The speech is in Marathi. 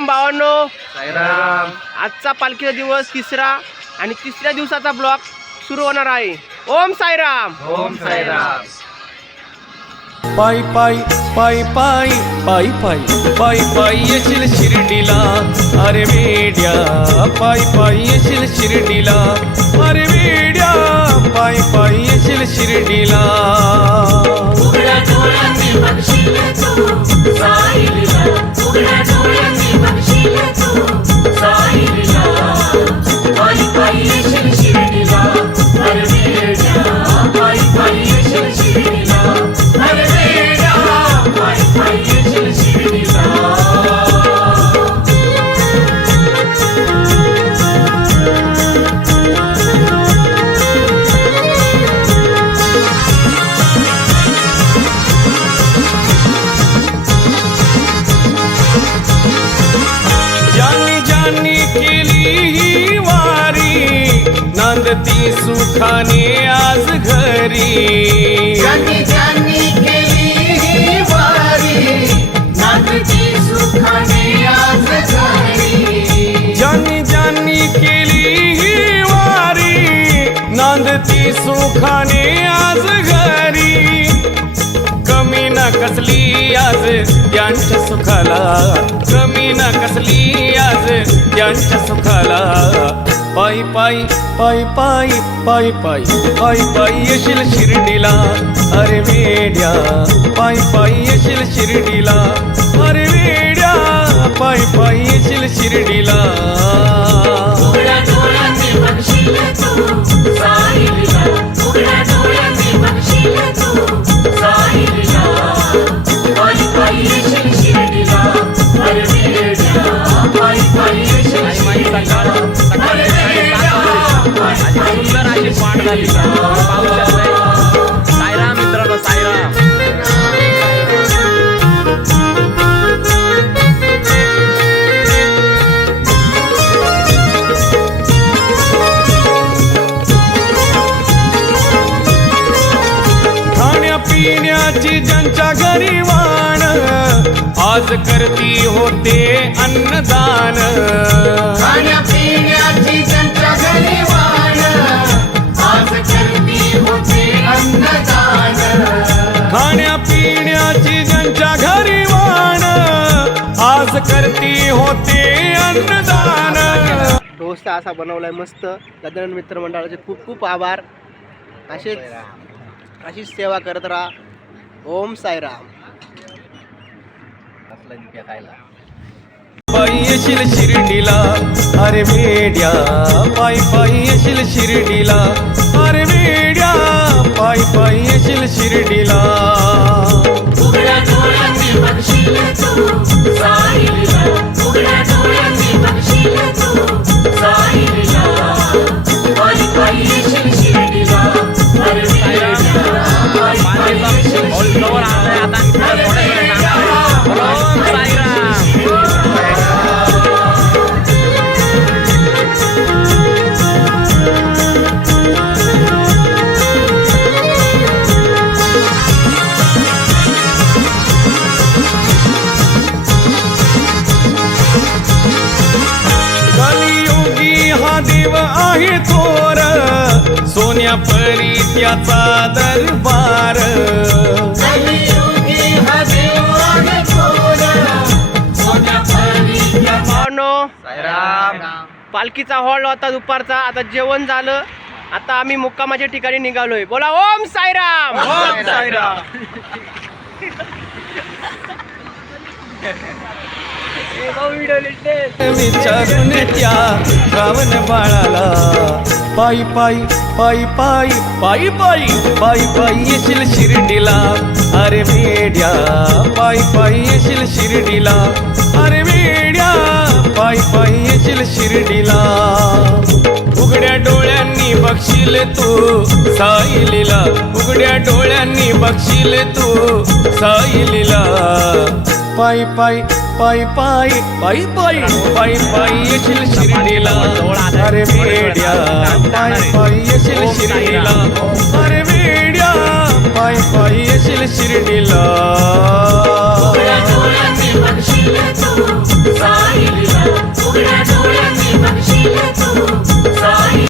साईराम भावांनो. साईराम. आजचा पालखीचा दिवस तिसरा आणि तिसऱ्या दिवसाचा ब्लॉग सुरू होणार आहे. ओम साईराम. ओम साईराम. पायी पायी पायी पायी पायी पायी पायी पायी येशील शिर्डीला. अरे वेड्या पायी पायी येशील शिर्डीला. अरे वेड्या. ज्यांनी केली ही वारी. नांदती सुखाने आज घरी. ज्यांनी ज्यांनी केली ही वारी नांदती सुखाने आज घरी. ज्यांनी ज्यांनी केली ही वारी नांदती सुखाने आज घरी. कमी ना कसली आज यांच्या सुखाला कमी ना कसली आज यांच्या सुखाला. पायी पायी पायी पायी पायी पायी पायी पायी येशील शिर्डीला. अरे वेड्या पायी पायी येशील शिर्डीला. अरे वेड्या पायी पायी येशील शिर्डीला. पिण्याची ज्यांच्या गरीवान आज करती होते अन्नदान. होते अन्नदान. डोसा असा बनवलाय मस्त. गजानन मित्र मंडळाचे खूप खूप आभार. असेच अशीच सेवा करत राहा. ओम साईराम. पायी येशील शिर्डीला. अरे वेड्या पायी पायी येशील शिर्डीला. अरे वेड्या पायी पायी येशील शिर्डीला. सोन्या परी त्याचा दरबार पालखीचा हॉल होता दुपारचा. आता जेवण झालं. आता आम्ही मुक्कामाच्या ठिकाणी निघालोय. बोला ओम साईराम. ओम साईराम. विचारून त्या रावण बाळाला. पायी पायी पायी पायी पायी पायी पायी पायी येशील शिर्डीला. अरे वेड्या पायी पायी येशील शिर्डीला. अरे वेड्या पायी पायी येशील शिर्डीला. उघड्या डोळ्यांनी बघशील तू साईलीला उघड्या डोळ्यांनी बघशील तू साईलीला पायी पायी पायी पायी पायी पायी पायी पायी येशील शिर्डीला अरे वेड्या पायी पायी येशील शिर्डीला अरे वेड्या पायी पायी येशील शिर्डीला